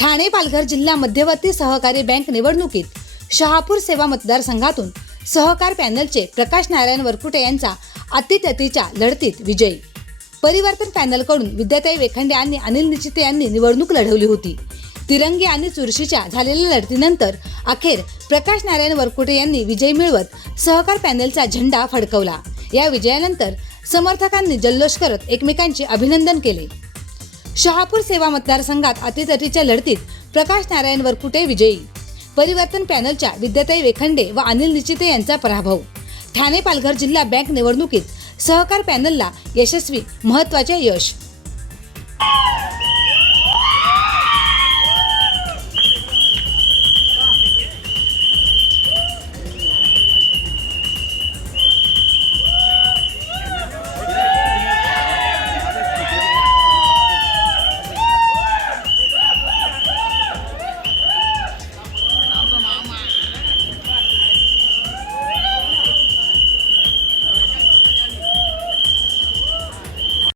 ठाणे पालघर जिल्हा मध्यवर्ती सहकारी बँक निवडणुकीत शहापूर सेवा मतदारसंघातून सहकार पॅनलचे प्रकाश नारायण वरकुटे यांचा अतितटीच्या लढतीत विजय. परिवर्तन पॅनलकडून विद्याताई वेखंडे आणि अनिल निचिते यांनी निवडणूक लढवली होती. तिरंगी आणि चुरशीच्या झालेल्या लढतीनंतर अखेर प्रकाश नारायण वरकुटे यांनी विजय मिळवत सहकार पॅनलचा झेंडा फडकवला. या विजयानंतर समर्थकांनी जल्लोष करत एकमेकांचे अभिनंदन केले. शहापूर सेवा मतदारसंघात अतितटीच्या लढतीत प्रकाश नारायण वरकुटे विजयी. परिवर्तन पॅनलच्या विद्याताई वेखंडे व अनिल निचिते यांचा पराभव. ठाणे पालघर जिल्हा बँक निवडणुकीत सहकार पॅनलला यशस्वी महत्त्वाचे यश.